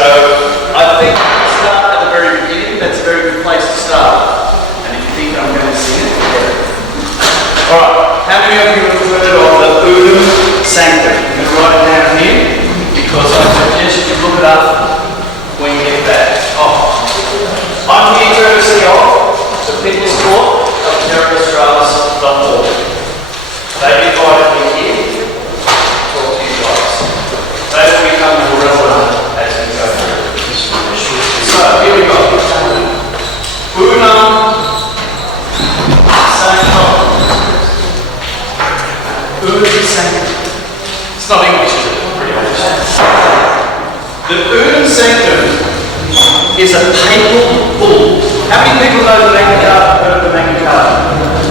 So I think we'll start at the very beginning. That's a very good place to start. And if you think I'm going to sing it, forget it. Alright, how many of you have heard of the UNAM-SANCTUM? I'm going to write it down here because I suggest you look it up when you get back. I'm here courtesy of the Fitness Court of Australis.org. They've invited me here to talk to you guys. They will become more relevant as we go through. So, here we go. UNAM-SANCTUM. UNAM-SANCTUM. It's not English, is it? Pretty English. The UNAM-SANCTUM is a papal bull. How many people know the Magna Carta? Heard of the Magna Carta?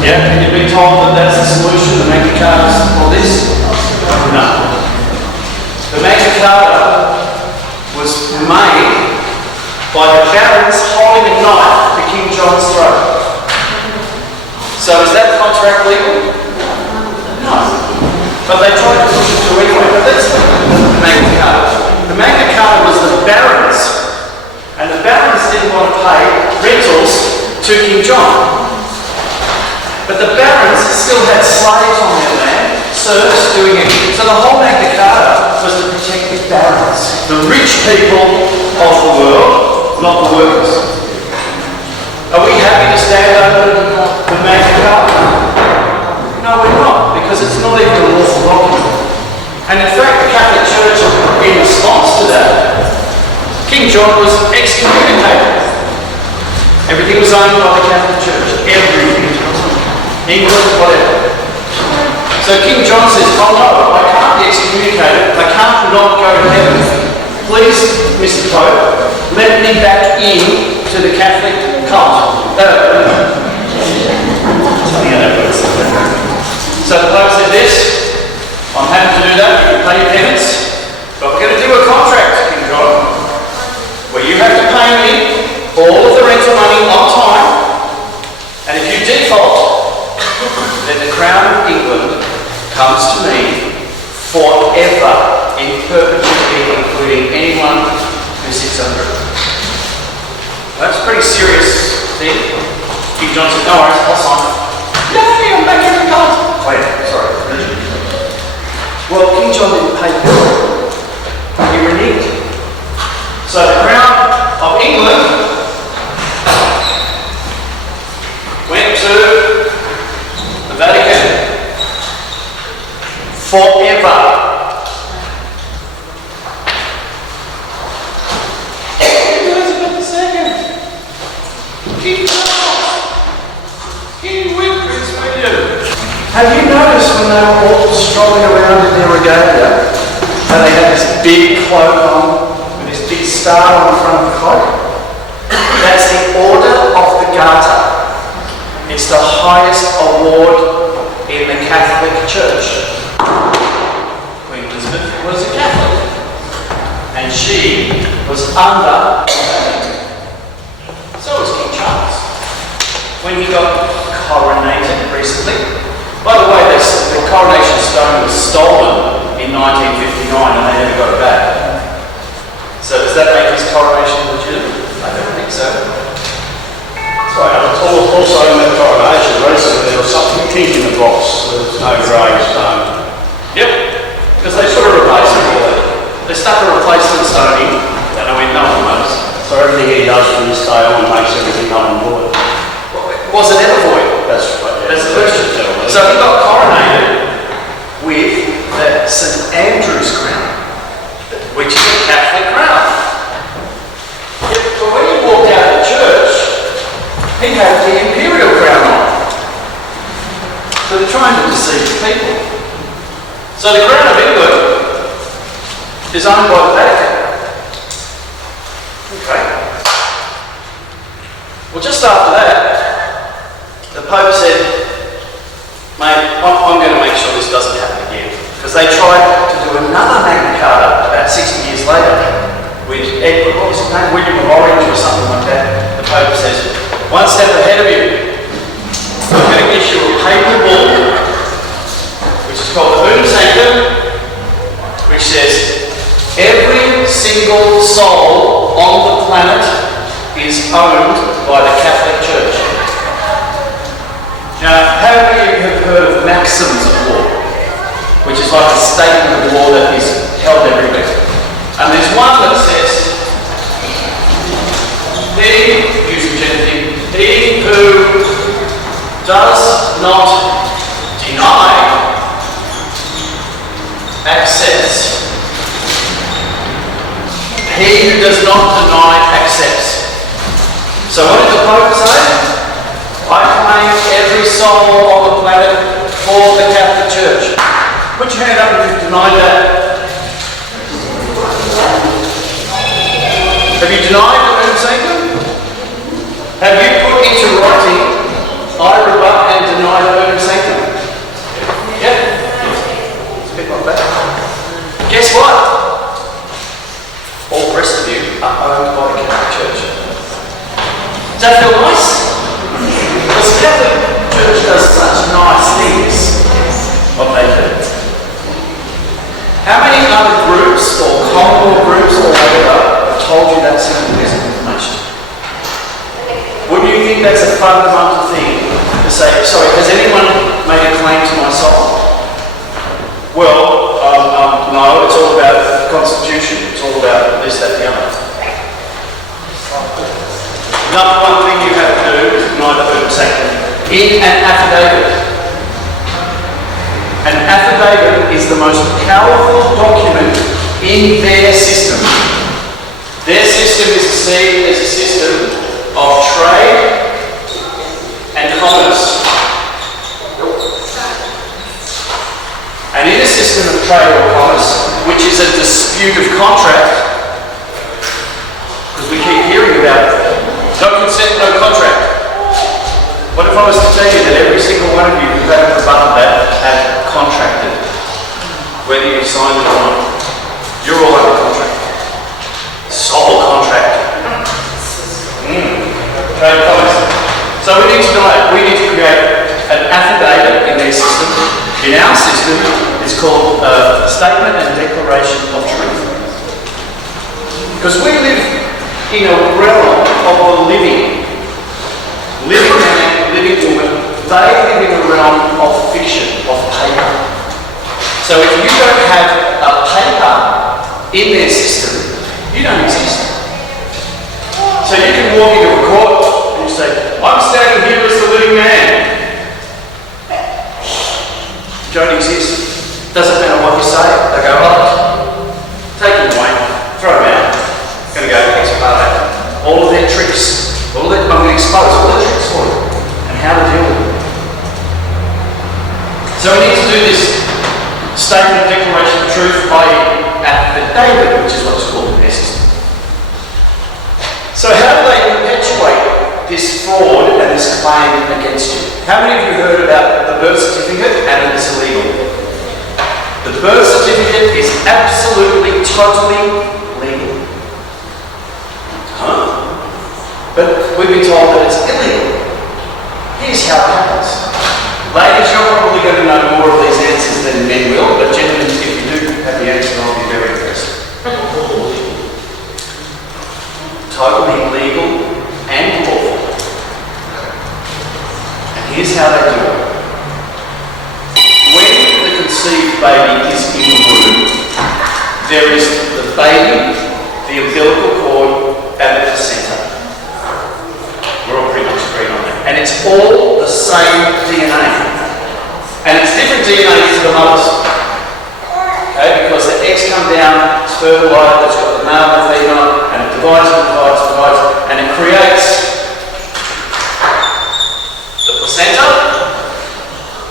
Yeah? And you've been told that that's the solution, the Magna Carta is for this? No. The Magna Carta was made by the barons holding a knife to King John's throat. So is that contract legal? No. But they tried to push it through anyway. But let's look at the Magna Carta. The Magna Carta was the barons. And the barons didn't want to pay rentals to King John. But the barons still had slaves on their land, serfs doing it. So the whole Magna Carta was to protect the barons, the rich people of the world, not the workers. Are we happy to stand over the Magna Carta? No, we're not, because it's not even a lawful document. And in fact, the Catholic Church, in response to that, King John was excommunicated. Everything was owned by the Catholic Church. Everything. England, whatever. So King John says, oh no, I can't be excommunicated. I can't not go to heaven. Please, Mr. Pope, let me back in to the Catholic cult. So the Pope said this, I'm happy to do that, you can pay your penance, but we're going to do a contract, King John, where you have to pay me all of the rental money on time, and if you default, then the Crown of England comes to me forever, in perpetuity, including anyone who sits under it. That's a pretty serious thing. King John said, no worries, I'll sign it. Yay, I'm back in the cult. Wait, sorry. Well, King John didn't pay the bill. He reneged. So the Crown of England went to the Vatican forever. Elizabeth II, King Charles, King Wilfrid's William. Have you noticed when they were all strolling around in their regalia and they had this big cloak on? Big star on the front of the cloak. That's the Order of the Garter. It's the highest award in the Catholic Church. Queen Elizabeth was a Catholic, and she was under. So was King Charles when he got coronated recently. By the way, the coronation stone was stolen in 1959, and they never got it back. So does that make his coronation legitimate? I don't think so. Sorry, also in the coronation recently there was something pink in the box. There was no gravestone. Yep, because they put a replacement. They stuck a replacement stone in, and I went, no one knows. So everything he does from this day on makes everything null and void. Was it ever void? That's right. Yeah. That's the question. So he got coronated with the St. Andrew's crown, which is a Catholic crown. Yet, but when he walked out of church, he had the imperial crown on. So they're trying to deceive people. So the Crown of England is owned by the Vatican. Okay. Well, just after that, the Pope said, mate, I'm going to make sure this doesn't happen again. Because they tried to do another Magna Carta about 60 years later with Edward, what was his name, William of Orange or something like that. The Pope says, one step ahead of you, we're going to issue a papal bull, which is called the UNAM-SANCTUM, which says every single soul on the planet is owned by the Catholic Church. Now, how many of you have heard of maxims of law, which is like a statement of law that is held everywhere? And there's one that says, he who does not deny accepts. He who does not deny accepts. So what did the Pope say? I claim every soul on the planet for the Catholic Church. Put your hand up if you've denied that. Have you denied the UNAM-SANCTUM? Have you put into writing, I rebut and deny the UNAM-SANCTUM? Yeah? It's a bit like that. Guess what? All the rest of you are owned by the Catholic Church. Does that feel nice? Because the Catholic Church does such nice things. What they do. How many other groups or common law groups or whatever have told you that simple piece of information? Wouldn't you think that's a fundamental thing to say, sorry, has anyone made a claim to my soul? Well, no, it's all about the Constitution. It's all about this, that, the other. Number one thing you have to do is deny the UNAM-SANCTUM in an affidavit. An affidavit is the most powerful document in their system. Their system is seen as a system of trade and commerce. And in a system of trade or commerce, which is a dispute of contract, because we keep hearing about no consent, no contract. What if I was to tell you that every single one of you who had rebutted that had contracted, whether you signed it or not? You're all under contract. Sole contract. Trade commerce. So we need to know, we need to create an affidavit in their system. In our system, it's called Statement and Declaration of Truth. Because we live in a realm of a living man, living woman. They live in a realm of fiction, of paper. So if you don't have a paper in their system, you don't exist. So you can walk into a court and you say, I'm standing here as the living man. You don't exist. Doesn't matter what you say. They go, oh, take him away, throw him out. Going to go ex parte. All of their tricks, I'm going to expose all their tricks for you and how to deal with them. So we need to do this statement of declaration of truth by affidavit, which is what's called in their system. So how do they perpetuate this fraud and this claim against you? How many of you heard about the birth certificate and it's illegal? The birth certificate is absolutely, totally legal. But we've been told that it's illegal. Here's how it happens. Ladies, you're probably going to know more of these answers than men will, but gentlemen, if you do have the answer, I'll be very impressed. Totally legal and lawful. And here's how they do it. When the conceived baby is in the womb, there is the baby, the umbilical cord, and the placenta. We're all pretty much agreed on that. And it's all the same DNA. And it's different DNA to the mothers. Okay, because the eggs come down, it's fertilized, it's got the male and the female, and it divides and divides and divides, and it creates the placenta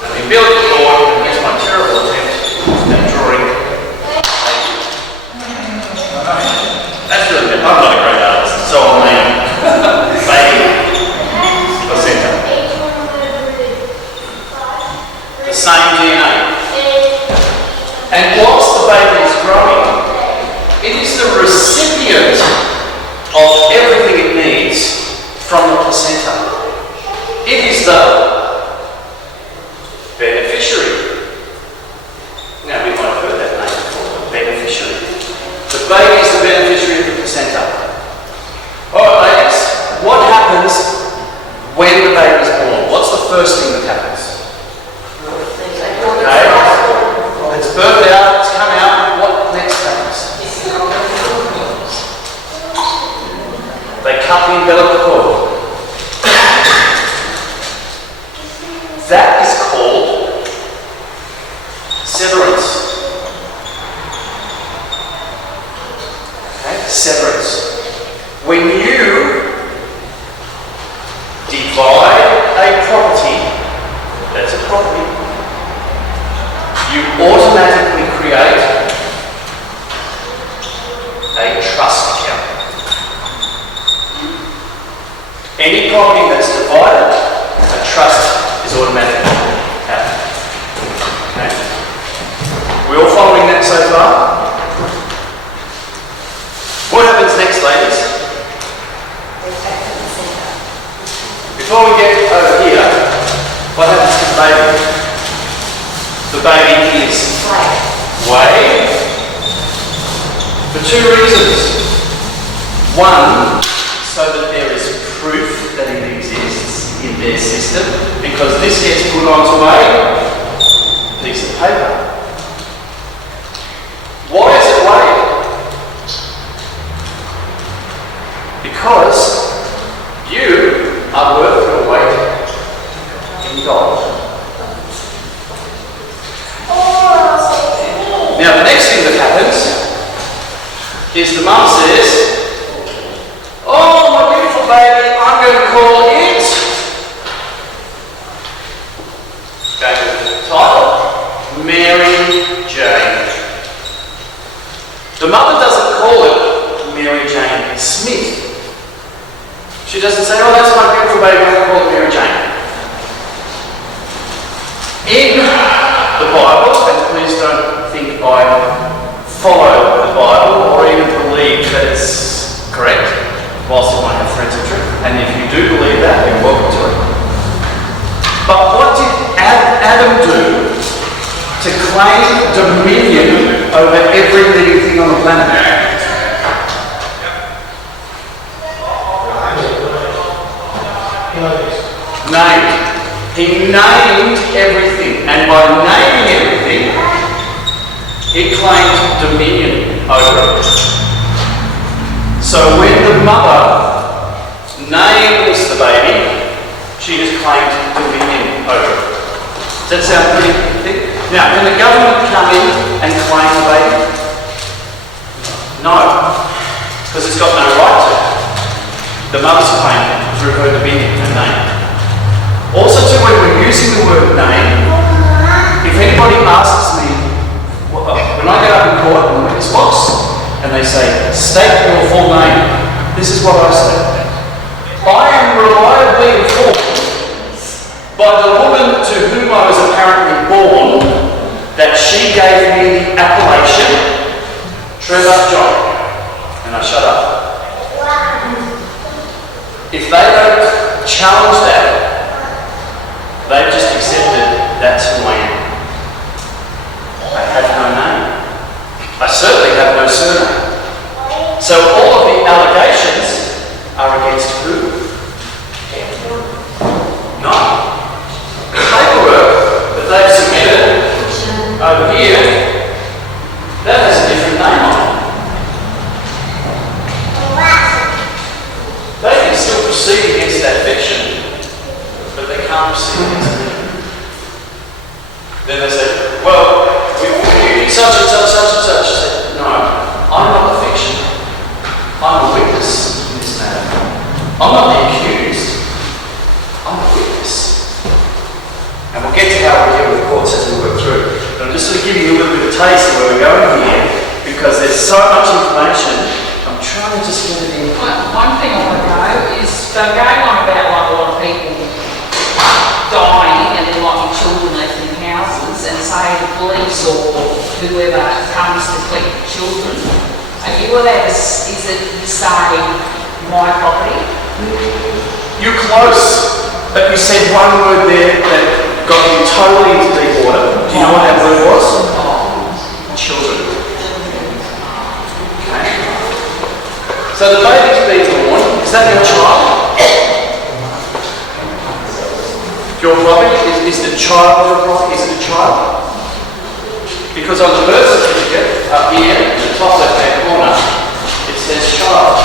and the umbilical cord. And here's my terrible attempt at drawing. That's really good. I'm not a great artist, so I'll name baby placenta. The same DNA. And whilst the baby is growing, it is the recipient of everything it needs from the placenta. It is the beneficiary. Now we might have heard that name before, the beneficiary. The baby is the beneficiary. severance. When you divide a property, that's a property, you automatically create a trust account. Any property that's divided, a trust is automatically happening. Okay? We all following that so far? What happens next, ladies? Before we get over here, what happens to the baby? The baby is waived for two reasons. One, so that there is proof that it exists in their system, because this gets put onto a piece of paper. Why is it waived? Because you are worth your weight in gold. Now the next thing that happens is the mum says, "Oh, my beautiful baby, I'm going to call it," going with the title, Mary Jane. The mother doesn't call it Mary Jane Smith. She doesn't say, "Oh, that's my beautiful baby, I'm going to call it Mary Jane." In the Bible, and please don't think I follow the Bible or even believe that it's correct, whilst it might have threads of truth. And if you do believe that, you're welcome to it. But what did Adam do to claim dominion over every living thing on the planet? Named. He named everything, and by naming everything, he claimed dominion over it. So when the mother names the baby, she has claimed dominion over it. Does that sound pretty thick? Now, can the government come in and claim the baby? No, because it's got no right to. The mother's claimed it through her dominion and name. Also, too, when we're using the word name, if anybody asks me, when I get up in court in the witness box and they say, "State your full name," this is what I say. I am reliably informed by the woman to whom I was apparently born that she gave me the appellation Trevor John. And I shut up. If they don't challenge that, they've just accepted that's who I am. I have no name. I certainly have no surname. So all of the allegations are against who? No. The paperwork that they've submitted over here, that has a different name on it. They can still proceed against that fiction, but they can't proceed against me. Then they say, "Well, we such and such, such and such." I said, "No, I'm not the fiction. I'm a witness in this matter. I'm not the accused. I'm a witness." And we'll get to how we deal with the courts as we work through. But I'm just sort of giving you a little bit of taste of where we're going here, because there's so much information. I'm trying to just get it in. One thing I want to know is, they're going on about like a lot of people dying and then like children left in houses, and say the police or whoever comes to collect the children, are you allowed to, is it you say my property? You're close, but you said one word there that got you totally into deep water. Do you know what that word was? Children. Okay. So the baby's been born. Is that your child? Your property is the child your property? Is it a child? Because on the birth certificate up here in the top left-hand corner, it says child.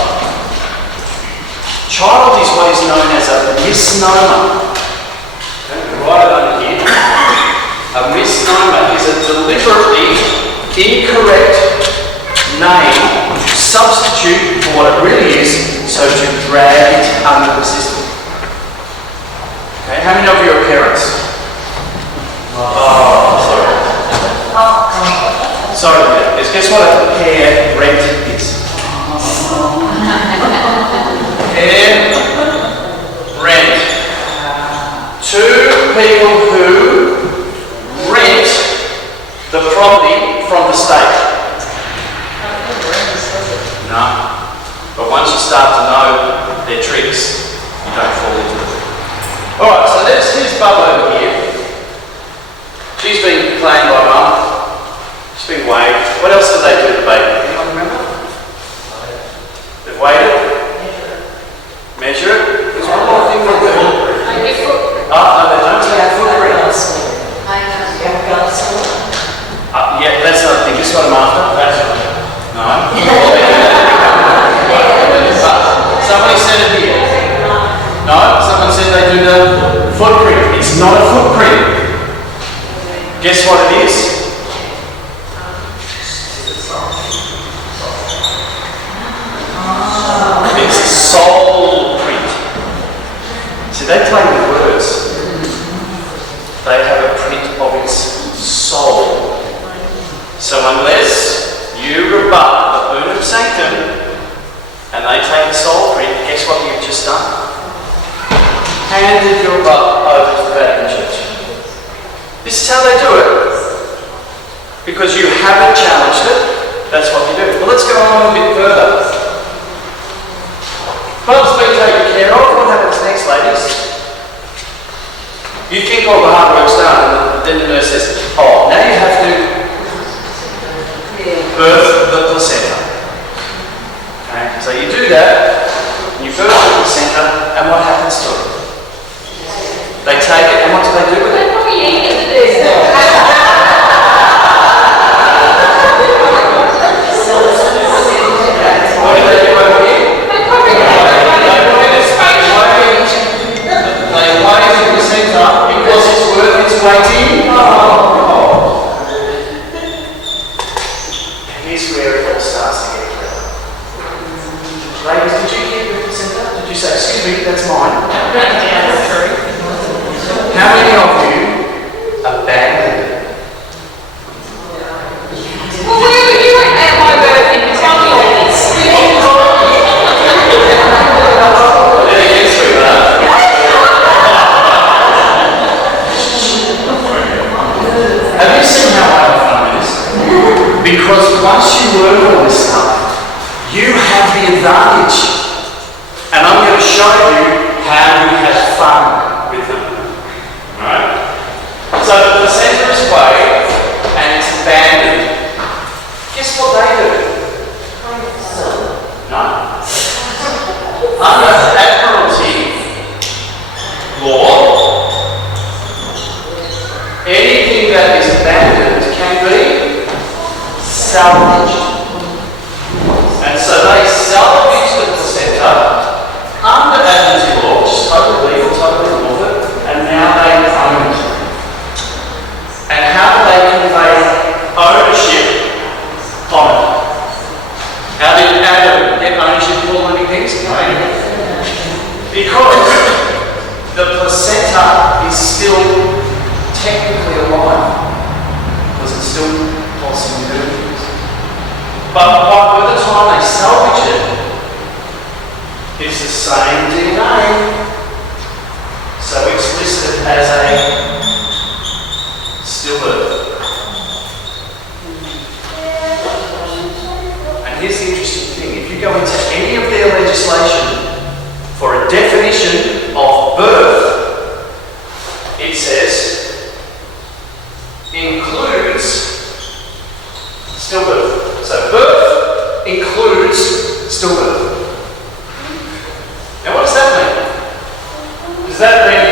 Child is what is known as a misnomer. Okay, write it under here. A misnomer is a deliberately incorrect name substitute for what it really is, so to drag it under the system. Okay, how many of you are parents? Oh, sorry. Sorry about that. Guess what a pair rent is? Pair rent. Two people who rent the property from the state. No. But once you start to know their tricks, you don't fall into it. Alright, so here's Bub over here. She's been playing by Mum. She's been weighed. What else did they do to the baby? Anyone remember? They've weighed it? Measure it? There's one more thing they do. Oh, no, they don't take footprints. Yeah, that's another thing. This is what I'm after. No. Somebody said it here. No, someone said they do the footprint. It's not a footprint. Guess what it is? It's a soul print. See, they play with words. They have a print of its soul. So unless you rebut the UNAM-SANCTUM and they take the soul print, guess what you've just done? Handed your butt over to the Vatican Church. This is how they do it. Because you haven't challenged it, that's what you do. Well, let's go on a bit further. Bub's been taken care of. What happens next, ladies? You think all the hard work's done, and then the nurse says, oh, now you have to birth the placenta. Okay, so you do that, you birth the placenta, and what happens to it? They take it, and what do they do with it? They probably eat it. What do they do over here? They probably eat it. They weigh the placenta because it's worth its weight in. Here's where it all starts to get clever. Ladies, did you keep the placenta? Did you say, excuse me, that's mine? How many of you abandoned it? Well, where were you at my birthday? Tell me all this. Have you seen how fun it is? Because once you learn all this stuff, you have the advantage. And I'm going to show you how you have fun with them. Alright? So the placenta is weighed and it's abandoned. Guess what they do? No? Under Admiralty law, anything that is abandoned can be salvaged. And so they salvage the placenta under Admiralty law, which is totally legal, totally normal, and now they own it. And how do they convey ownership on it? How did Adam get ownership of all living things? Because the placenta is still technically alive. Because it's still pulsing and doing things. But by the time they salvage it, it's the same DNA. So it's listed as a stillbirth. And here's the interesting thing. If you go into any of their legislation for a definition of birth, it says includes stillbirth. So birth includes stillbirth. Now what does that mean? Does that mean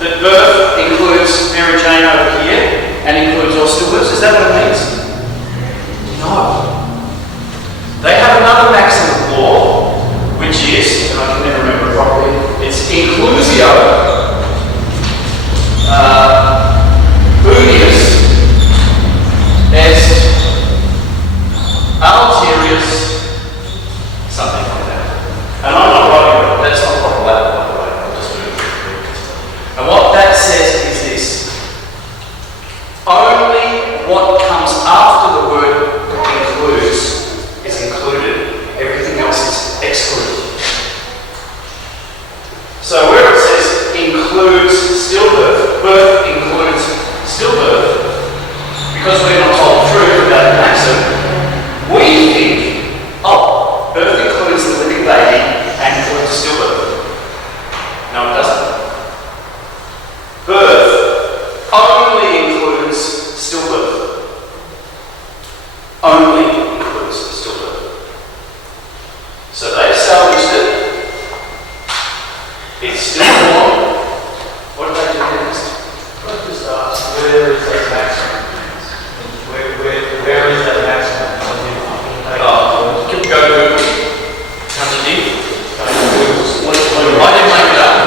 that birth includes Mary Jane over here and includes all stillbirths? Is that what it means? No. They have another maxim of law, which is, and I can never remember it properly, it's inclusio unius est alterius exclude. So where it says includes stillbirth, birth includes stillbirth, because we're not told the truth about the maxim, we think, oh, birth includes the living baby and includes stillbirth. No, it doesn't. Birth only includes stillbirth. Only includes stillbirth. So they established it. It's still born. What do they do next? Let's just ask, where is that maximum? Where is that maximum? Go to Google. Underneath. I didn't make it up.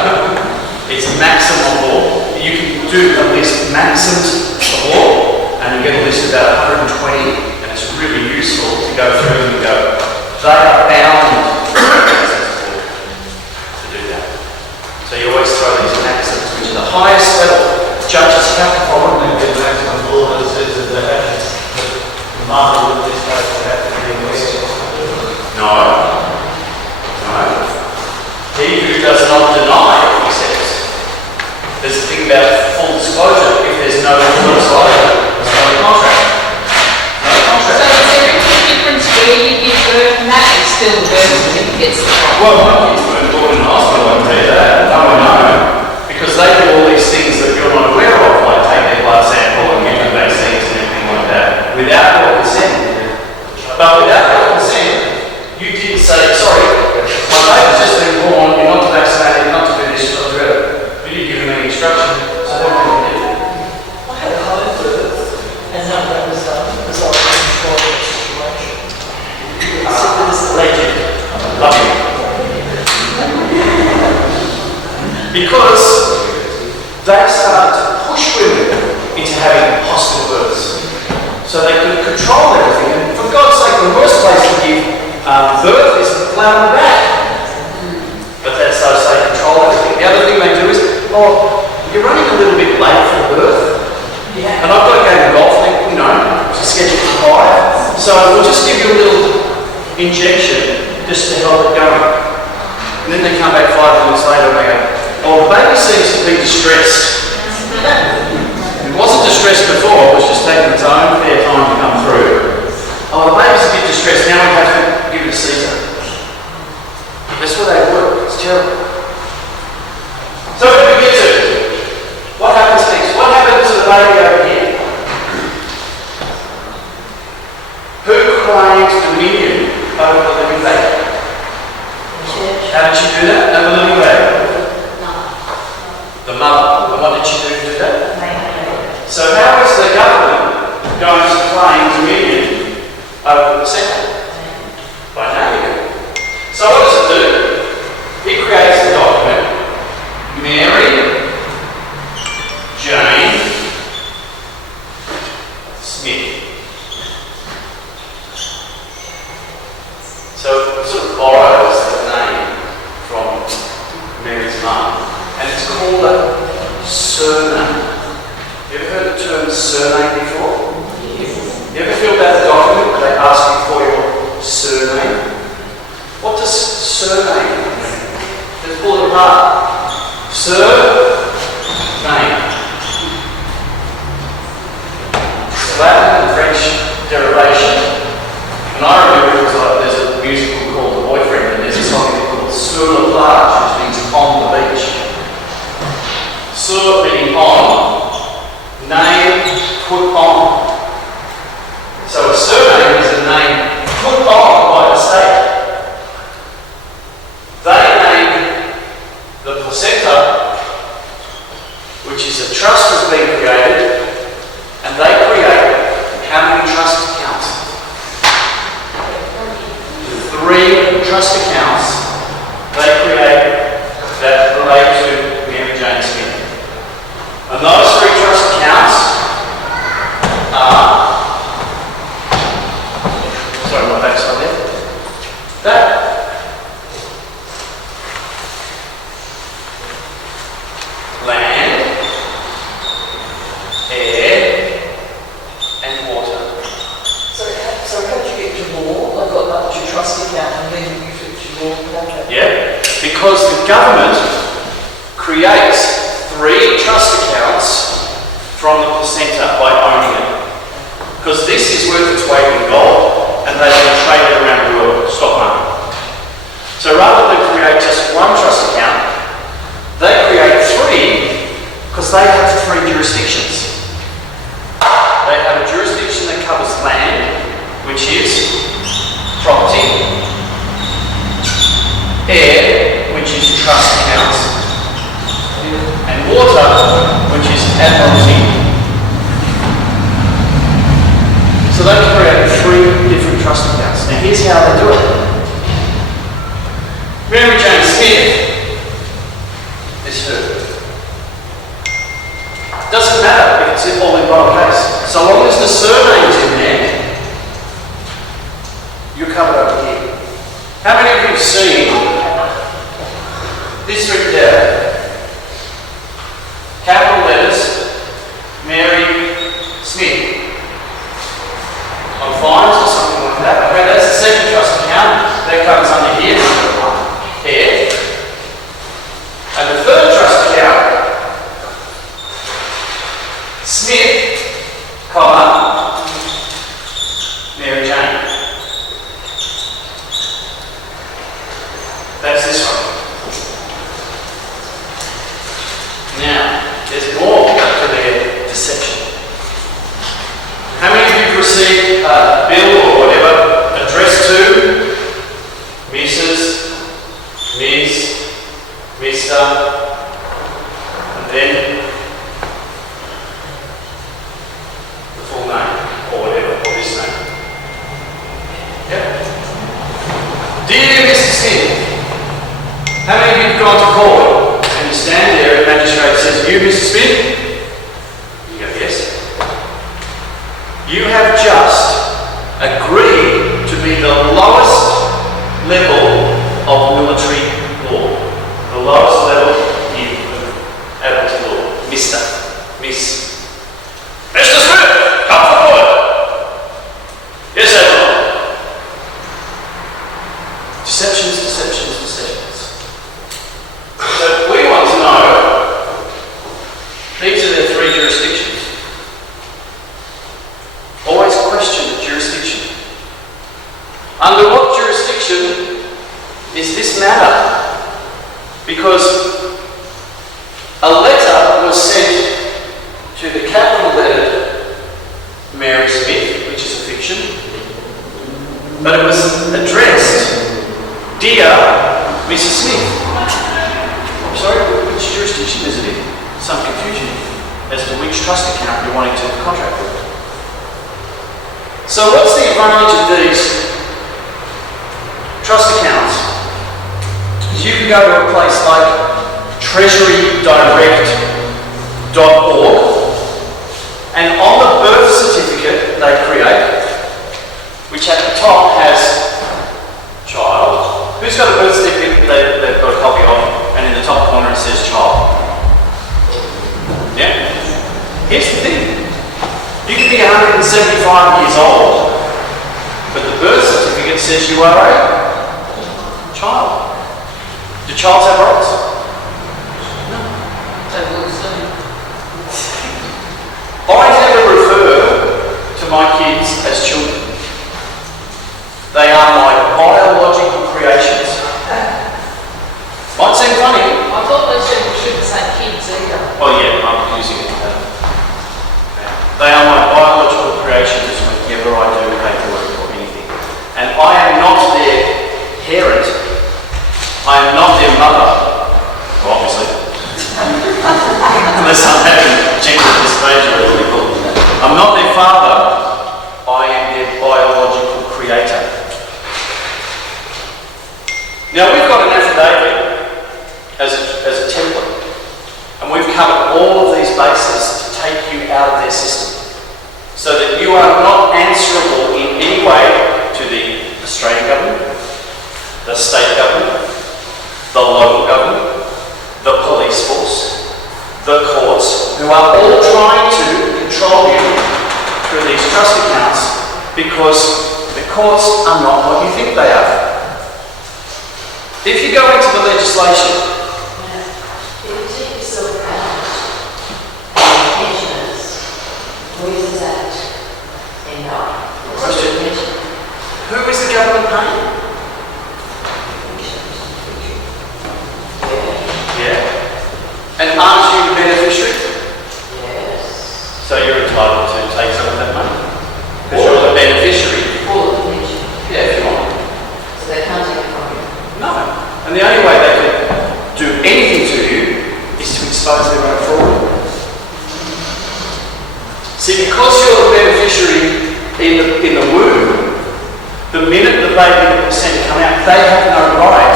It's maximum law. You can do a list maxims of law, and you get a list of about 120, and it's really useful to go through and go, they are bound to do that. So you always throw these maxims, which are the highest level. Judges have to follow them. The maximum law that says that they have to, the mother in this case, they have to be in No. He who does not deny accepts. There's a thing about full disclosure. If there's no full disclosure, there's no contract. No So contract. is there a difference where you give birth and that is still the birth certificates? Well, my kids weren't born in a hospital, I can tell you that. No, I know. Because they do all these things that you're not aware of, like take their blood sample and give them vaccines and everything like that, without your consent. But without your consent, you didn't say, sorry, my baby's just been born, you're not to vaccinate, you're not to do this, you're not to do that. You didn't give them any instruction. So what can you do? I had a home birth, and none of that was done because I was in control of the situation. Legend. Love you. Because they started to push women into having hospital births. So they could control everything. And for God's sake, the worst place to give birth is flat on the back. But that's so they control everything. The other thing they do is, oh, you're running a little bit late for birth. Yeah. And I've got a game of golf, you know, to schedule for 5. So we'll just give you a little injection just to help it going. And then they come back 5 minutes later and they go, oh, the baby seems to be distressed. It wasn't distressed before, it was just taking its own fair time to come through. Oh, the baby's a bit distressed, now we have to give it a Caesar. That's where they work, it's terrible. So what do we get to? What happens next? What happens to the baby over here? Who claims dominion over the living baby? How did she do that? Over the living baby? The mother. And what did she do to do that? So how is the government going to claim dominion over the second? By naming it. So what does it do? It creates the document Mary Jane Smith. So it sort of borrows the name from Mary's mum, and it's called a surname. You ever heard the term surname before? Yes. You ever filled out a document where they ask you for your surname? What does surname mean? Let's pull it apart. Surname. Latin and French derivation. And I remember it was like there's a musical called The Boyfriend, and there's a song called Sur la plage, which means on the beach. Sur meaning on, name put on. So a surname is a name put on by the state. They named the placenta, which is a trust has been created, and they create how many trust accounts? 3 trust accounts they create that relate to Mary Jane Smith. And those 3 trust accounts are, sorry, my back's on there. That. Land, air, and water. So how did you get to law? I got that to your trust account and then you took to law because the government creates 3 trust accounts from the placenta by owning it. Because this is worth its weight in gold and they can trade it around the world, stock market. So rather than create just 1 trust account, they create 3 because they have 3 jurisdictions. They have a jurisdiction that covers land, which is property, air, which is trust accounts, and water, which is admiralty. So they create 3 different trust accounts. Now here's how they do it. Mary Jane Smith is her. Doesn't matter if it's all in one case. So long as the surname's in there, you're covered over here. How many of you have seen this written down? Capital letters, Mary Smith. On fines or something like that. Okay, that's the second trust account. That comes under here. Here. And the third trust account, Smith, comma, Mary Jane. That's this one. Now, there's more to their deception. How many of you have received a bill or whatever addressed to Mrs., Ms., Mr., and then the full name or whatever, or this name? Yeah. Dear Mr. Smith, how many of you have gone to court and you stand there and the magistrate says, "You, Mr. Smith?" You go, "Yes." You have just agreed to be the lowest level of military law. The lowest level in admiralty law. Mr. Miss. Mr. Smith, come forward. Yes, Admiral. Deceptions, deceptions, deceptions. So we want to know, these are their 3 jurisdictions. Always question the jurisdiction. Under what jurisdiction is this matter? Because a letter was sent to the capital lettered Mary Smith, which is a fiction, but it was addressed, "Dear Mrs. Smith." I'm sorry, which jurisdiction is it in? Some confusion as to which trust account you're wanting to contract with. So what's the advantage of these trust accounts? Is you can go to a place like treasurydirect.org and on the birth certificate they create, which at the top has child. Who's got a birth certificate they've got a copy of, and in the top corner it says child? Yeah? Here's the thing. You can be 175 years old, but the birth certificate says you are a child. Do childs have rights? No. They will soon. I never refer to my kids as children. They are my biological creations. Might seem funny. I thought they said we shouldn't say kids either. Well, yeah, I'm using it. They are my biological creations whenever I do paperwork or anything. And I am not their parent. I am not their mother. Well, obviously. Unless I'm having gender dysphagia or whatever. I'm not their father. I am their biological creator. Now we've got an affidavit as a template. And we've covered all of these bases to take you out of their system, so that you are not answerable in any way to the Australian government, the state government, the local government, the police force, the courts, who are all trying to control you through these trust accounts, because the courts are not what you think they are. If you go into the legislation. If you take yourself out, pensioners, where does that end up? Question. Who is the government paying? Yeah. And aren't you the beneficiary? Yes. So you're entitled to take some of that money? Because you're the beneficiary. All of the pension. Yeah, if you want. So they can't take it from you. No. And the only way they can do anything to you is to expose their own fraud. See, because you're the beneficiary in the womb, the minute the baby and the placenta come out, they have no right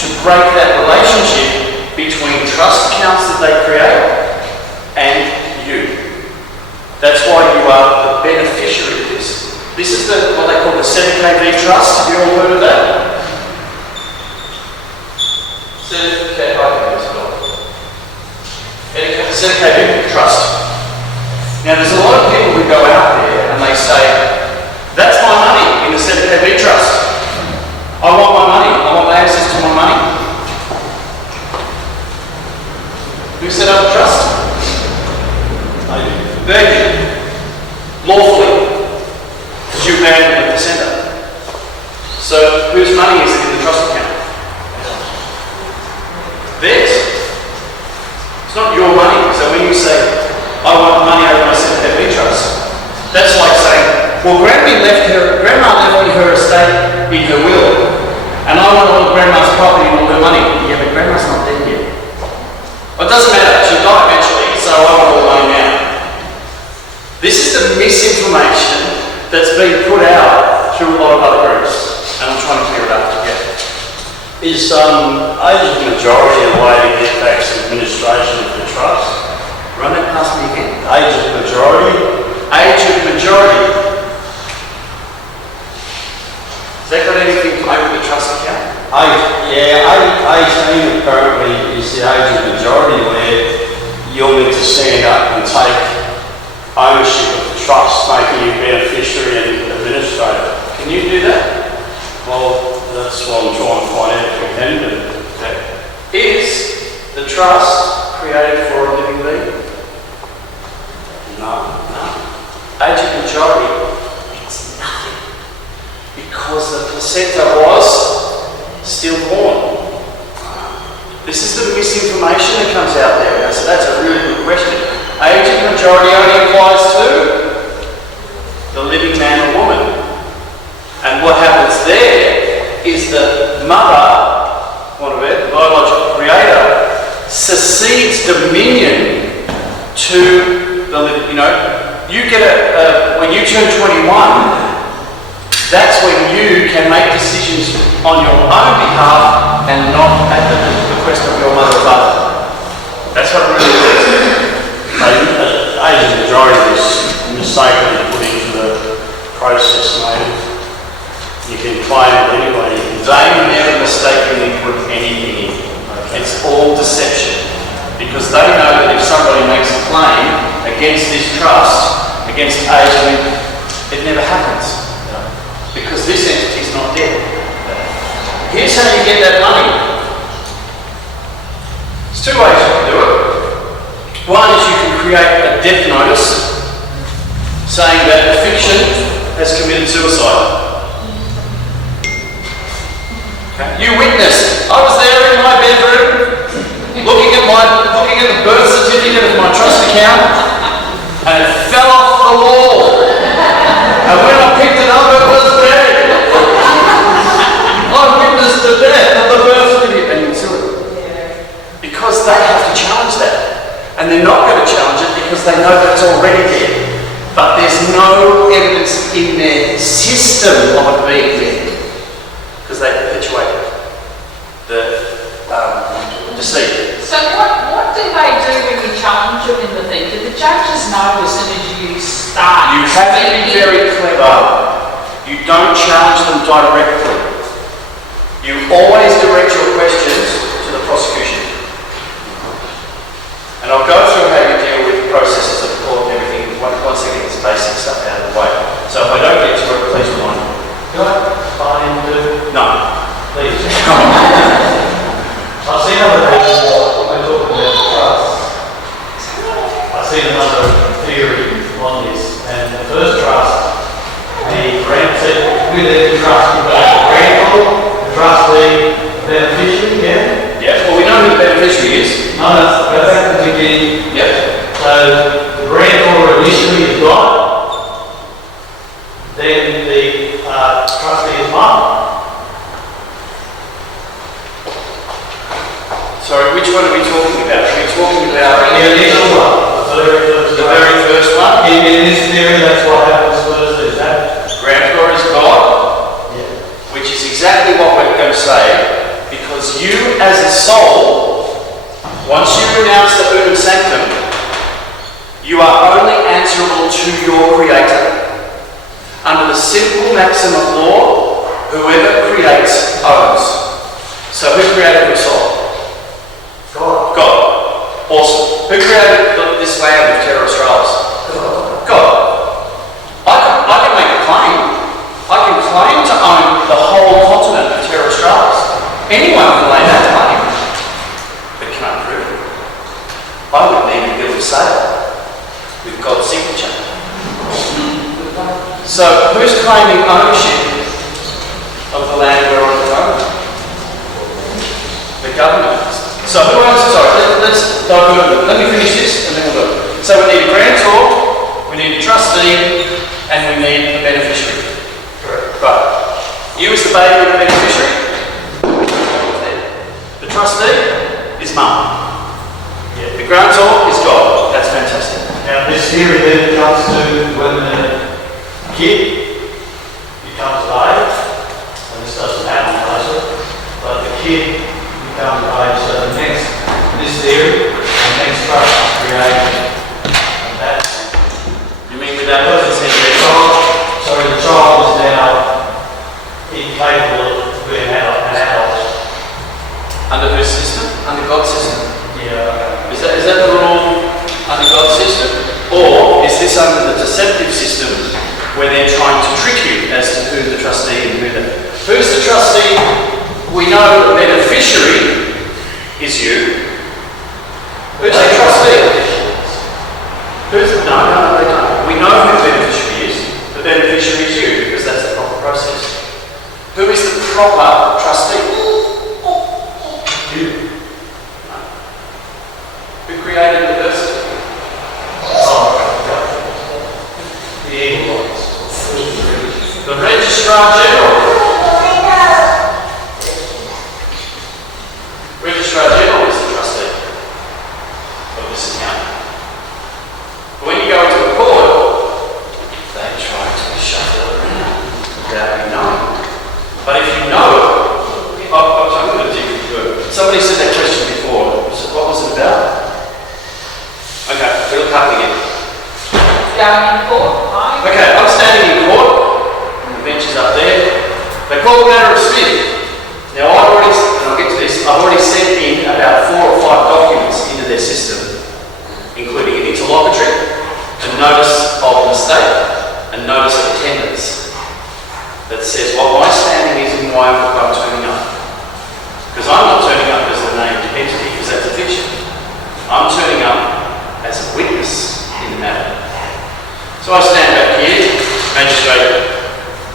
to break that relationship between trust accounts that they create and you. That's why you are the beneficiary of this. This is what they call the 7KB trust. Have you all heard of that? CKB trust. Now there's a lot of people who go out there and they say, that's my money in the CKB trust. I want my money. I want access to my money. Who set up the trust? They did. Lawfully. Because you abandoned the placenta. So whose money is it in the trust account? Theirs. It's not your money. So when you say, I want money out of my CKB trust, that's like saying, well, Grandma left me her estate in her will, and I want all of Grandma's property and all her money. Yeah, but Grandma's not dead yet. Well, it doesn't matter. She'll die eventually, so I want all the money now. This is the misinformation that's being put out through a lot of other groups, and I'm trying to clear it up together. Is age of majority a way to get back to administration of the trust? Run that past me again. Age of majority? Age of majority. Has that got anything to do with the trust account? 18 apparently is the age of majority where you're meant to stand up and take ownership of the trust, making you beneficiary and administrator. Can you do that? Well, that's what I'm trying to find out if we can do. Is the trust created for a living being? No. Age of majority, it's nothing. Because the placenta was stillborn. This is the misinformation that comes out there. So that's a really good question. Age of majority only applies to the living man or woman. And what happens there is the mother, the biological creator, succeeds dominion to the living. You get when you turn 21, that's when you can make decisions on your own behalf and not at the request of your mother or father. That's what it really is. Age of majority was mistakenly put into the process, mate. You can claim it anyway. They never mistakenly put anything in. It's all deception. Because they know that if somebody makes a claim against this trust, against age, it never happens. Because this entity is not dead. Here's how you get that money. There's two ways you can do it. One is you can create a death notice saying that the fiction has committed suicide. You witnessed. I was there in my bedroom, looking at the birth certificate of my trust account, and it fell off the wall. And when I picked it up, it was dead. I witnessed the death of the birth certificate, and you saw it. Because they have to challenge that, and they're not going to challenge it because they know that it's already there. But there's no evidence in their system of it being there. Because they perpetuate the deceit. So what do they do when you challenge them in the thing? Do the judges know as soon as you start? You have to be very clever. You don't challenge them directly. You always direct your questions to the prosecution. And I'll go through how you deal with processes of court and everything once I get this basic stuff out of the way. So if I don't get to it, please remind me. Can I buy into? No. Please. Come on. Sorry, which one are we talking about? Are we talking about The initial one, the very first one? in this theory, that's what happens first, is that? Grantor is God, Yeah. which is exactly what we're going to say, because you as a soul, once you renounce the UNAM-SANCTUM, you are only answerable to your Creator. Under the simple maxim of law, whoever creates owns. So who created your soul? God. God. Awesome. Who created this land of Terra Australis? God. I can make a claim. I can claim to own the whole continent of Terra Australis. Anyone can lay that claim. But can I prove it? I would need to build a sail with God's signature. So who's claiming ownership of the land we're on at the moment? The government. So who owns it? Sorry, let's divert it. Let me finish this and then we'll go. So we need a grantor, we need a trustee, and we need a beneficiary. Correct. Right. You as the baby and the beneficiary. The trustee is mum. Yeah. The grantor is God. That's fantastic. Now, this theory then comes to when the kid becomes of age, and this doesn't happen later, but the kid becomes of age, so the next, this theory, the next trust is created. And that, You mean without because consent? the child is now incapable of being an adult. Under whose system? Under God's system. Yeah. Is that the rule under God's system? Or is this under the deceptive system where they're trying to trick you as to who the trustee and who's the trustee? We know the beneficiary is you. Who's the trustee? No, they don't. We know who the beneficiary is. The beneficiary is you because that's the proper process. Who is the proper trustee? You. Who created the birth certificate? The evil ones. The Registrar General. Registrar General is the trustee of this account. But when you go into a court, they try to shuffle it around without you knowing. But if you know, I'm going to dig into it. Somebody said that question before. So what was it about? Okay, we'll cut again. Going in court, right? Okay, I'm standing in court, and the bench is up there. They call the matter of Smith. Now, and I'll get to this, I've already sent in about 4 or 5 documents into their system, including an interlocutory, a notice of mistake, a notice of attendance that says what my standing is and why I'm turning up. Because I'm not turning up as a named entity, because that's a fiction. I'm turning up as a witness in the matter. So I stand back here, magistrate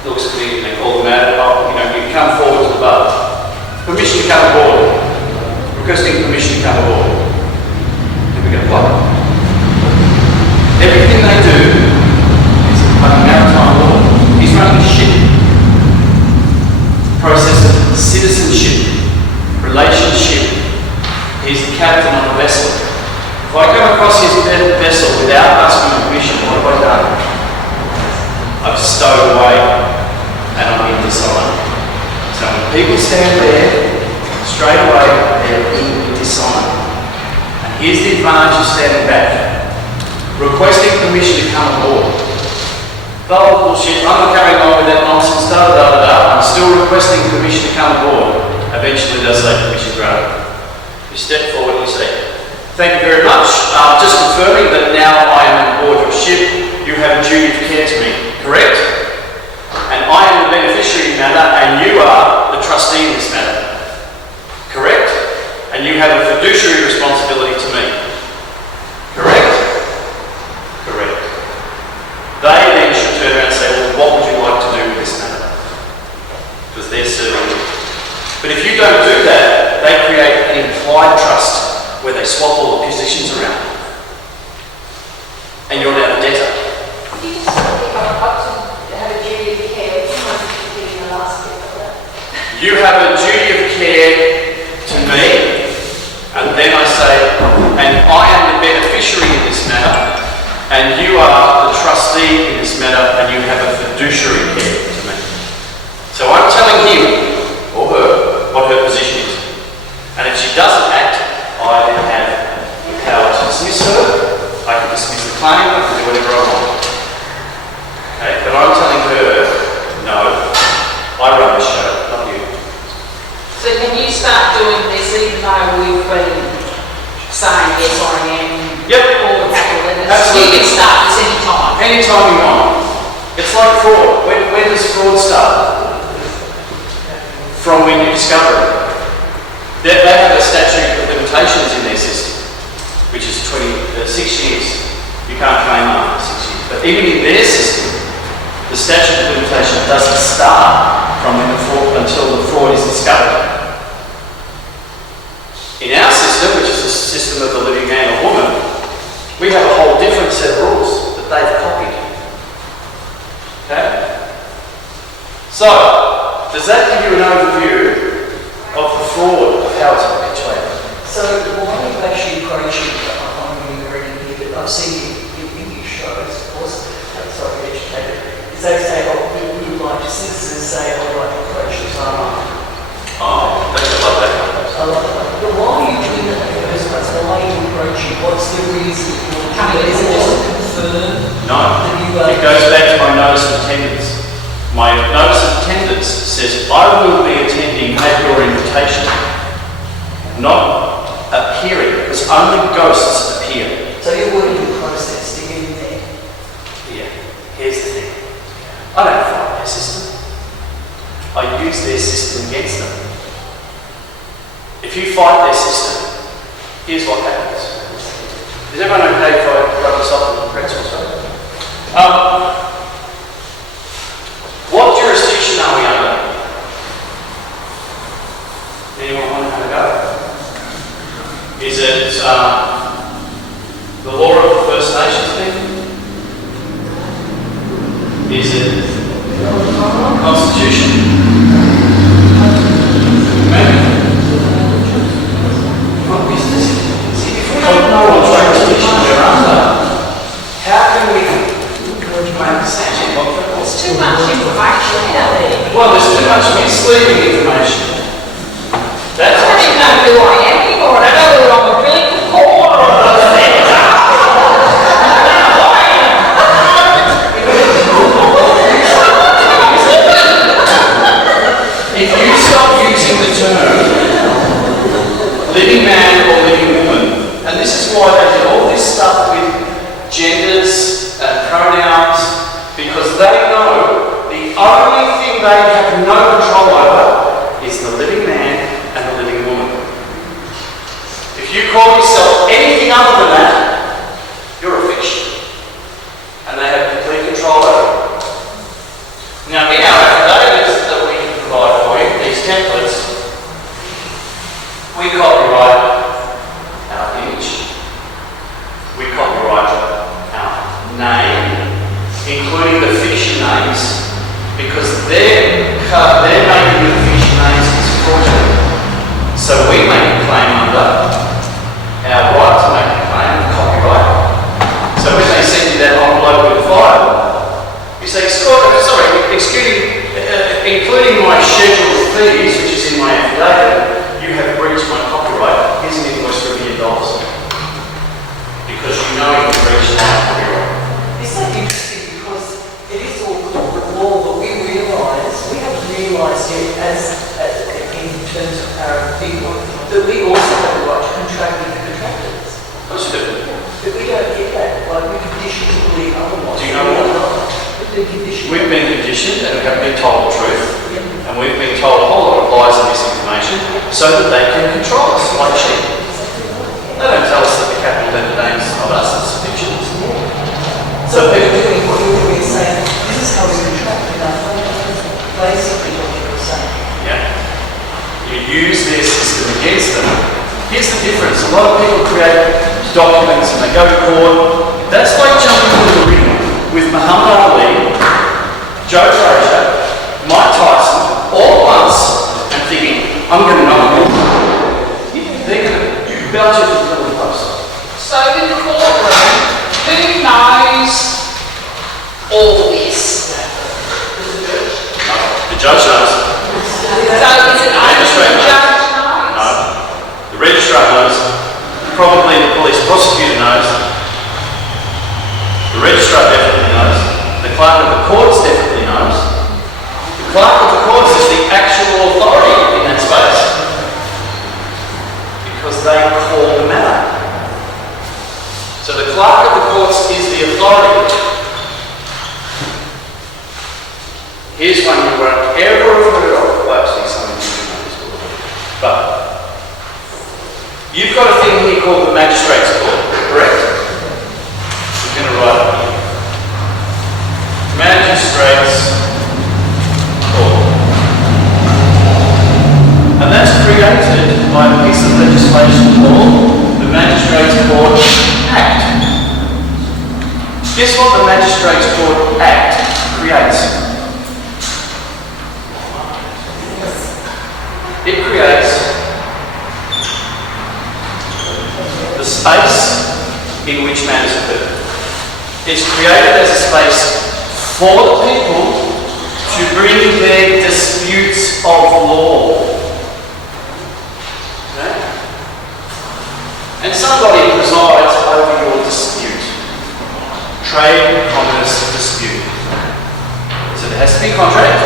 looks at me and they call the matter, you come forward to the bar. Permission to come aboard. Requesting permission to come aboard. Then we get a block. Everything they do is under maritime law. He's running a ship. Process of citizenship, relationship. He's the captain on the vessel. If I come across his vessel without asking permission, what have I done? I've stowed away and I'm in dishonor. So when people stand there, straight away they're in dishonor. And here's the advantage of standing back. Requesting permission to come aboard. Oh, bullshit, I'm not carrying on with that nonsense, I'm still requesting permission to come aboard. Eventually they'll say permission granted. You step forward and you say, thank you very much. Just confirming that now I am on board your ship. You have a duty of care to me, correct? And I am the beneficiary in the matter, and you are the trustee in this matter, correct? And you have a fiduciary responsibility to me, correct? Correct. They then should turn around and say, well, what would you like to do with this matter? Because they're serving you. But if you don't do that, they create an implied trust where they swap all the positions around. And you're now the debtor. Could you just say up to have a duty of care? Which one did you do in the last bit of that? You have a duty of care to me, beneficiary in this matter, and you are the trustee in this matter, and you have a fiduciary care to me. So I'm telling him or her what her position is. And if she doesn't act, I then have the power to dismiss her. I can dismiss the claim, I can do whatever I want. Okay? But I'm telling her, no, I run the show, not you. So can you start doing this even though we've been saying yes, I am? Yep. All the capital letters? Absolutely. You can start this anytime. Anytime you want. It's like fraud. When does fraud start? From when you discover it. They have a statute of limitations in their system, which is 6 years. You can't claim after 6 years. But even in their system, the statute of limitation doesn't start from when the fraud, until the fraud is discovered. In our system, which is the system of the living man or woman, we have a whole different set of rules that they've copied. Okay? So, does that give you an overview of the fraud, of how it's perpetuated? So why are you actually approaching, I'm going to read here, but I've seen in English shows, of course, sorry, educated, is they say, oh, we would like to, citizens say, I would like to approach the farmer. Oh, I love that. I love that. But why are you doing that in the first place? Why are you approaching? What's the reason? Is it just to confirm No, that you are... it goes back to my notice of attendance. My notice of attendance says I will be attending at your invitation, not appearing, because only ghosts appear. So you're working the process to get in there? Yeah, here's the thing. I don't fight their system. I use their system against them. If you fight their system, here's what happens. Is everyone okay if I rub this off on the pretzels? What jurisdiction are we under? Anyone want to have a go? Is it the law of the First Nations thing? Is it Constitution? Maybe. What business? See, if we don't know what jurisdiction we're under, how can we understand what There's too much information out there. Well, there's too much misleading information. I don't even know who I am anymore. I don't know whether I'm a really good caller or a If you stop using the term living man or living woman, and this is why they did all this stuff with genders and pronouns, because they know the only thing they have no control over is the living man and the living woman. If you call yourself anything other than that, you're a fiction. And they have complete control over it. Now, in our affidavits that we can provide for you, these templates, we copyright our image, we copyright our name, including the fiction names, because they're making the fiction names is fraudulent. So we make a claim under our right to make a claim of copyright. So when they send you that envelope with a file, you say, including my scheduled fees, which is in my affidavit, you have breached my copyright. Here's an invoice for $1 million. Because you know you've breached my copyright. It's so interesting because it is all corporate law, but we haven't realised yet in terms of our people, that we also have a right to contract with the contractors. Of course you do. But we don't get that, like we're conditioned to believe otherwise. Do you know what? We've been conditioned and have been told the truth, and we've been told a whole lot of lies and misinformation so that they can control us like sheep. They don't tell us that the capital letter names of us is fiction. So what you're doing is saying, this is how we contract with our finances. Basically what you're saying. Yeah. You use their system against them. Here's the difference. A lot of people create documents and they go to court. That's like jumping into the ring with Muhammad Ali, Joe Frazier, Mike Tyson, all at once, and thinking, I'm going to knock them all. They're going to belch at the middle of the post. So in the court You've got a thing here called the Magistrates Court, correct? We're going to write it here. Magistrates Court. And that's created by a piece of legislation called the Magistrates Court Act. Guess what the Magistrates Court Act creates? It creates the space in which matters occur. It's created as a space for the people to bring their disputes of law. Okay? And somebody presides over your dispute. Trade, commerce, dispute. So there has to be a contract,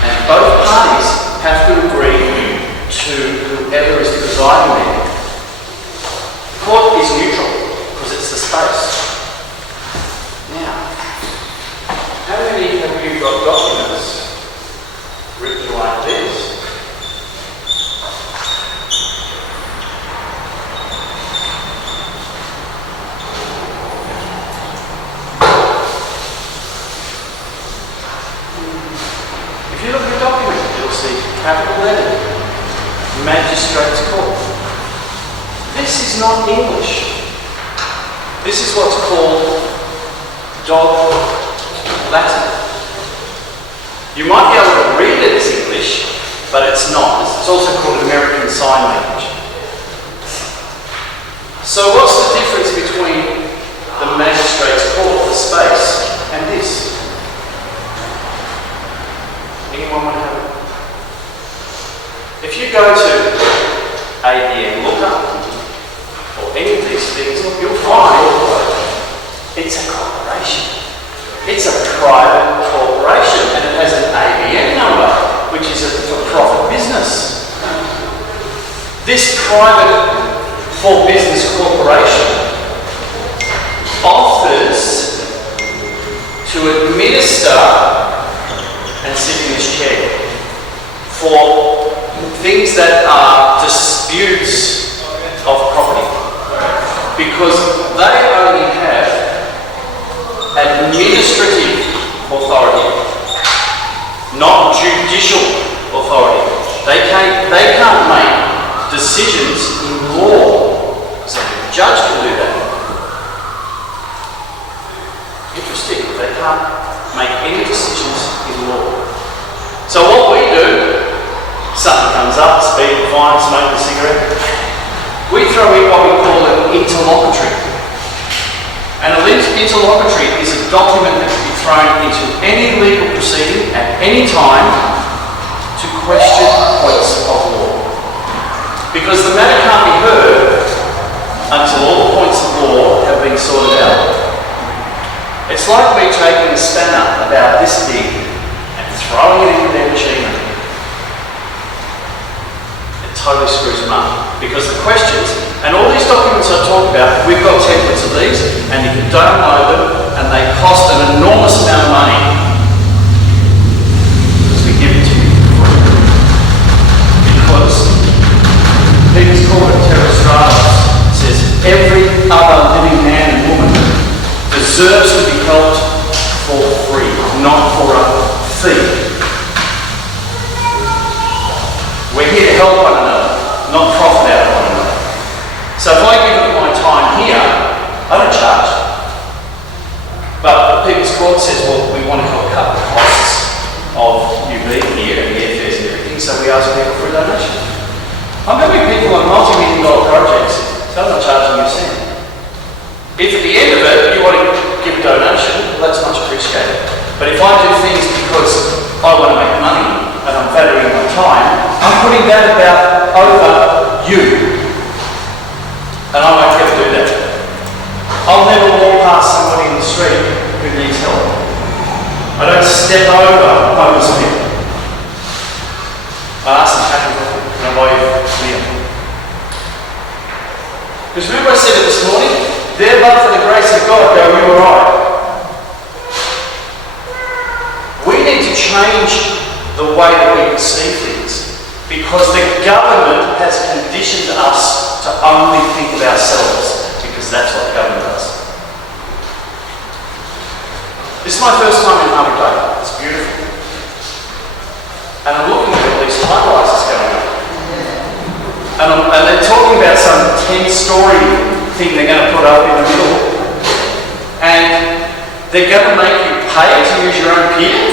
and both parties have to agree to whoever is presiding there. The court is neutral because it's the space. Now, how many have you got documents written like this? If you look at the document, you'll see capital letter, Magistrates Court. This is not English. This is what's called dog Latin. You might be able to read it as English, but it's not. It's also called American Sign Language. So what's the difference between the Magistrates Court, the space, and this? Anyone want to have it? If you go to ABN Lookup or any of these things, you'll find it's a corporation. It's a private corporation and it has an ABN number, which is a for-profit business. This private for-business corporation offers to administer and sit in this chair for things that are disputes of property, because they only have administrative authority, not judicial authority. They can't make decisions in law. So the judge can do that. Interesting. They can't make any decisions in law. So what we do, something comes up, speeding fine, smoking a cigarette, we throw in what we call an interlocutory. And an interlocutory is a document that can be thrown into any legal proceeding at any time to question points of law. Because the matter can't be heard until all the points of law have been sorted out. It's like me taking a spanner about this big and throwing it into their machinery. It totally screws them up. Because the questions, and all these documents I talk about, we've got templates of these, and you can download them, and they cost an enormous amount of money. Because we give it to you for free. Because Peter's Court of Terra Stratus says every other living man and woman deserves to be helped for free, not for a fee. We're here to help one another, not profit out of one another. So if I give up my time here, I don't charge. But the People's Court says, well, we want to help cut the costs of you being here and the airfares and everything, so we ask people for a donation. I'm helping people on multi-million-dollar projects, so I'm not charging you a cent. If at the end of it you want to give a donation, well, that's much appreciated. But if I do things because I want to make money and I'm valuing my time, I'm putting that over you. And I won't ever do that. I'll never walk past somebody in the street who needs help. I don't step over homeless people. I ask them, can I buy you a beer? Because remember I said it this morning? Their love for the grace of God go, we were right. We need to change the way that we perceive things. Because the government has conditioned us to only think of ourselves, because that's what the government does. This is my first time in Hervey Bay. It's beautiful. And I'm looking at all these high-rises going up. And they're talking about some 10-story thing they're going to put up in the middle. And they're going to make you pay to use your own pier?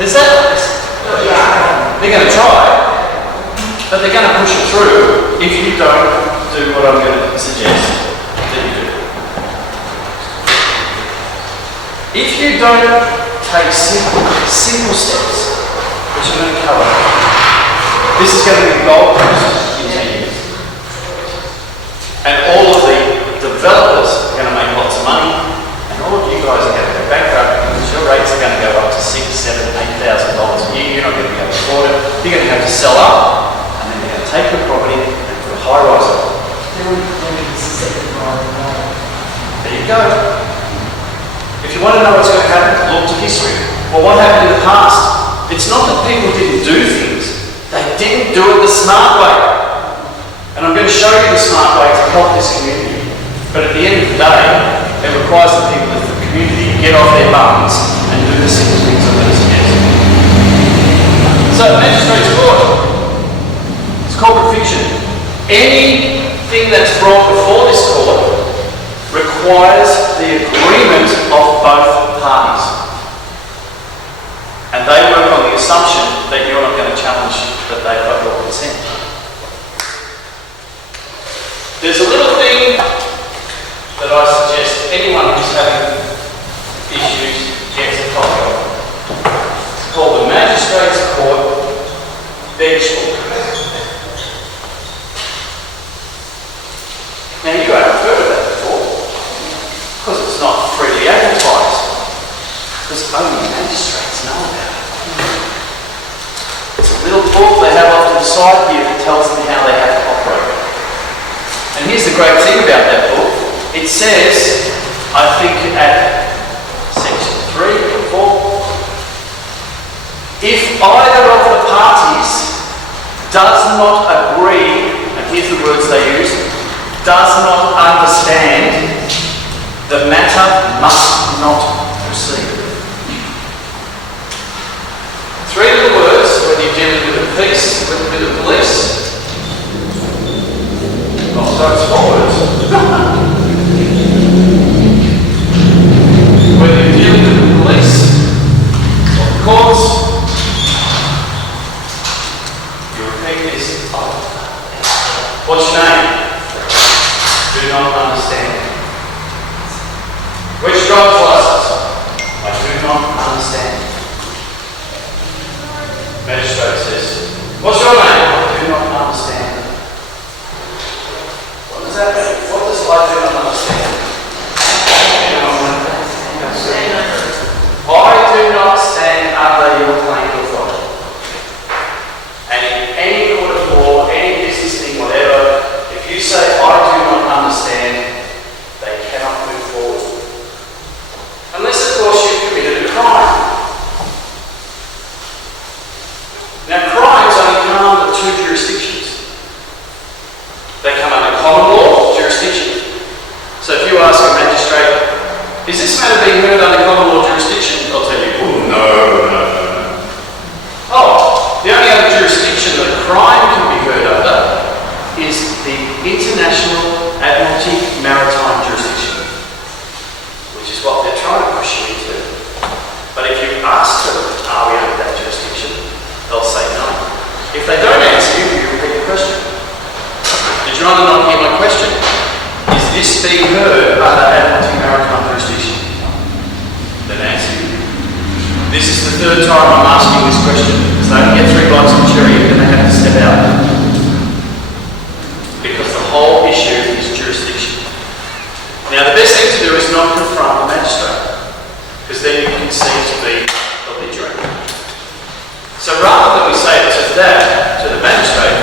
Is that? They're going to try, but they're going to push it through if you don't do what I'm going to suggest that you do. If you don't take simple steps, which I'm going to cover, this is going to be gold in 10 years. And all of the developers are going to make lots of money, and all of you guys are going to go bankrupt because your rates are going to go up to $6,000, $7,000, $8,000 a year. You're not going to be able to afford it. You're going to have to sell up, and then they're going to take your property and put a high rise on it. There you go. If you want to know what's going to happen, look to history. Well, what happened in the past? It's not that people didn't do things, they didn't do it the smart way. And I'm going to show you the smart way to help this community. But at the end of the day, it requires the people of the community to get off their bums and do the simple things I'm going to suggest. So, Magistrates Court. It's corporate fiction. Anything that's brought before this court requires the agreement of both parties. And they work on the assumption that you're not going to challenge that they've got your consent. There's a little thing that I suggest anyone who's having issues gets a copy of. It's called the Magistrates Court Bench Book. Now you haven't heard of that before, because it's not freely advertised, because only magistrates know about it. It's a little book they have off to the side here that tells them how they have to operate. And here's the great thing about that book. It says, I think at section 3 or 4, if either of the parties does not agree, and here's the words they use, does not understand, the matter must not proceed. 3 little words when you're dealing with the police. Oh, so it's 4 words. When you're dealing with the police or the courts, you repeat this. What's your name? Do not understand. Which driver's license? I do not understand. Magistrate says, what's your name? I do not understand. What does that mean? What does I do not understand? I do not stand under your claim of authority. And in any court of law, any business thing, whatever, if you say I do not understand, they cannot move forward. Unless, of course, you've committed a crime. Now, crimes only come under 2 jurisdictions. They come under common law jurisdiction. So if you ask a magistrate, is this matter being heard under common law jurisdiction? They'll tell you, oh, no. Oh, the only other jurisdiction that a crime can be heard under is the International Admiralty Maritime Jurisdiction, which is what they're trying to push you into. But if you ask them, are we under that jurisdiction? They'll say no. If they don't answer you, you repeat the question. Did Your Honour not hear my question? Is this being heard under Admiralty Maritime Jurisdiction? Then answer you. This is the 3rd time I'm asking this question, because they only get 3 bites of cherry and they have to step out. Because the whole issue is jurisdiction. Now the best thing to do is not confront the magistrate, because then you can seem to be belligerent. So rather than we say to the magistrate,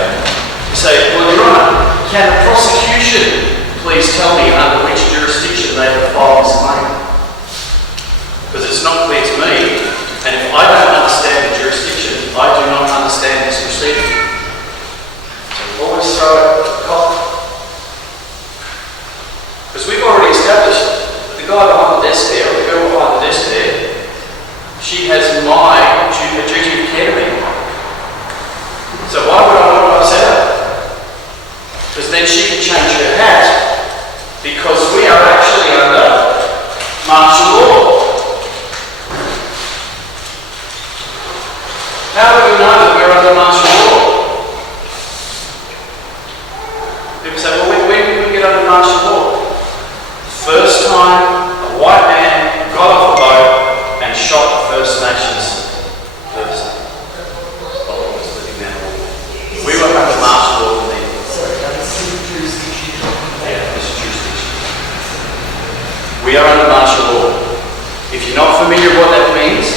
we say, well, Your Honour, can the prosecution please tell me under which jurisdiction they have filed this claim? Because it's not clear to me, and if I don't understand the jurisdiction, I do not understand this proceeding. not familiar with what that means,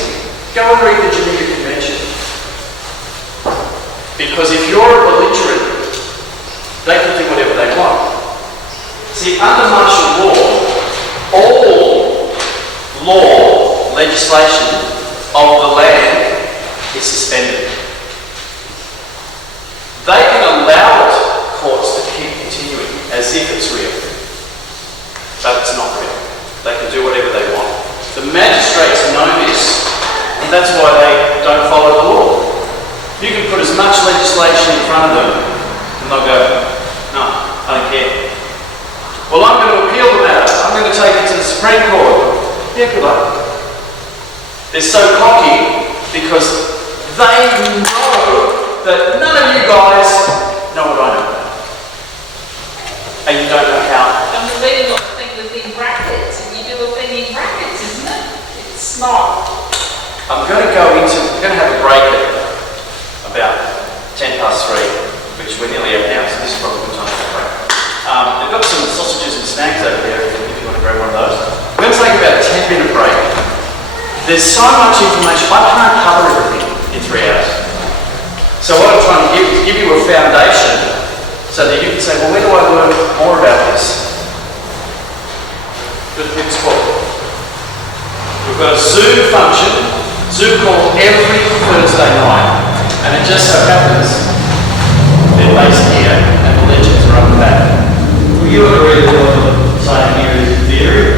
go and read the Geneva Convention. Because if you're a belligerent, they can do whatever they want. See, under martial law, all law, legislation of the land is suspended. They can allow it, courts, to keep continuing as if it's real. But it's not real. They can do whatever they want. The magistrates know this, and that's why they don't follow the law. You can put as much legislation in front of them, and they'll go, no, I don't care. Well, I'm going to appeal the matter. I'm going to take it to the Supreme Court. Yeah, good luck. They're so cocky because they know that none of you guys know what I know. And you don't know how. And we've even got to think within brackets, and you do a thing in brackets, isn't it? It's not. We're going to have a break at about 3:10, which we're nearly out now, so this is probably a good time for a break. They've got some sausages and snacks over there if you want to grab one of those. We're going to take about a 10-minute break. There's so much information, I can't cover everything in 3 hours. So what I'm trying to give is give you a foundation so that you can say, well, where do I learn more about this? Good spot. We've got a Zoom function, Zoom call every Thursday night, and it just so happens they're based here and the legends are up the back. Will you agree with what I'm saying here is theory?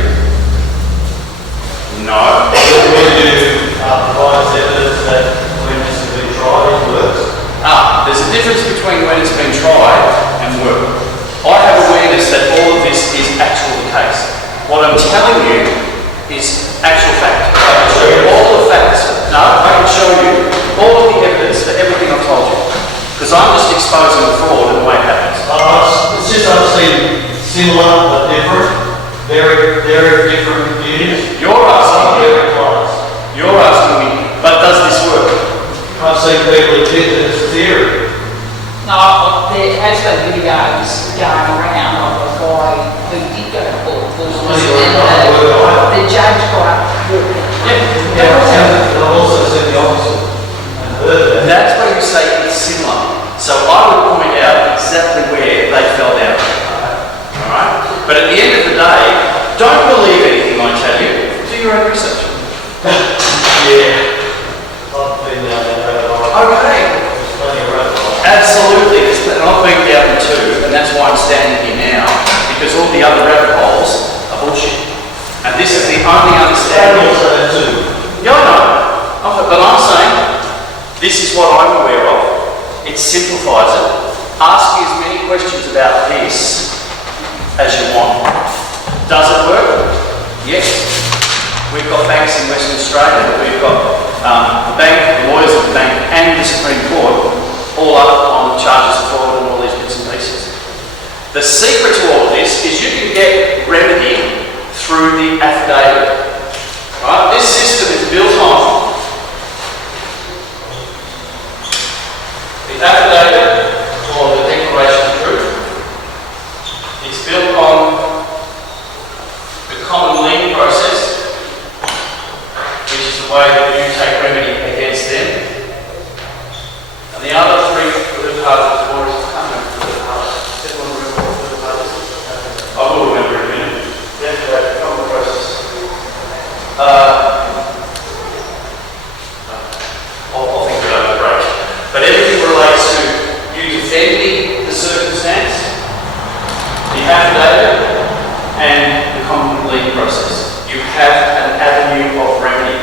No. Will you provide us evidence that when this has been tried, it works? There's a difference between when it's been tried and work. I have awareness that all of this is actually the case. What I'm telling you is actual fact. I can show you all the facts. No, I can show you all of the evidence for everything I've told you. Because I'm just exposing the fraud and the way it happens. It's just obviously similar but different. Very, very different views. You're asking me, very close. you're asking me, but does this work? I've seen people admit that it's theory. No, there has been videos going around of a guy who did go to court. And the judge got up. I've also seen the opposite and heard that. That's where you say it's similar. So I would point out exactly where they fell down. Alright? But at the end of the day, don't believe anything I tell you. Do your own research. Yeah. I've been down that rabbit hole. Okay. There's plenty of rabbit holes. Absolutely. And I've been down them too, and that's why I'm standing here now, because all the other rabbit holes are bullshit. And this is the only And understanding. also that too. Yeah, I know. But I'm saying, this is what I'm aware of. It simplifies it. Ask me as many questions about this as you want. Does it work? Yes. We've got banks in Western Australia. We've got the bank, the lawyers of the bank, and the Supreme Court all up on charges of fraud and all these bits and pieces. The secret to all of this is you can get remedy through the affidavit. Right? This system is built on the affidavit or the declaration of truth. It's built on the common lien process, which is the way that you take remedy against them. And the other three third parties, I will remember in a minute. The common process. I'll think about the break. But everything relates to you defending the circumstance, the affidavit, and the common lien process. You have an avenue of remedy.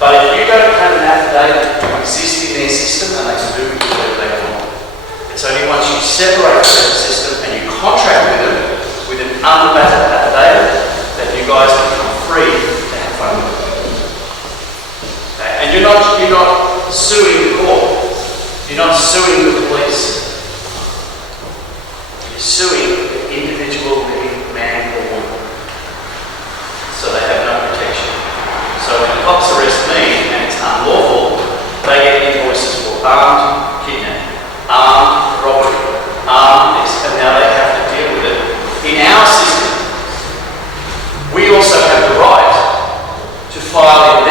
But if you don't have an affidavit to exist in their system, and they can do whatever they want, it's only once you separate from the system and you contract with them with an unbattered affidavit that you guys become free to have fun with it. Okay? And you're not suing the court. You're not suing the police. You're suing the individual living man or woman. So they have no protection. So when the cops arrest me and it's unlawful, they get invoices for armed kidnapping, armed robbery, armed this, and now they have to deal with it. In our system, we also have the right to file in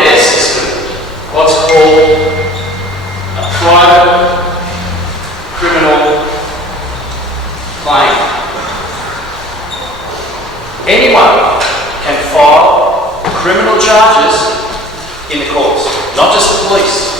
anyone can file criminal charges in the courts, not just the police.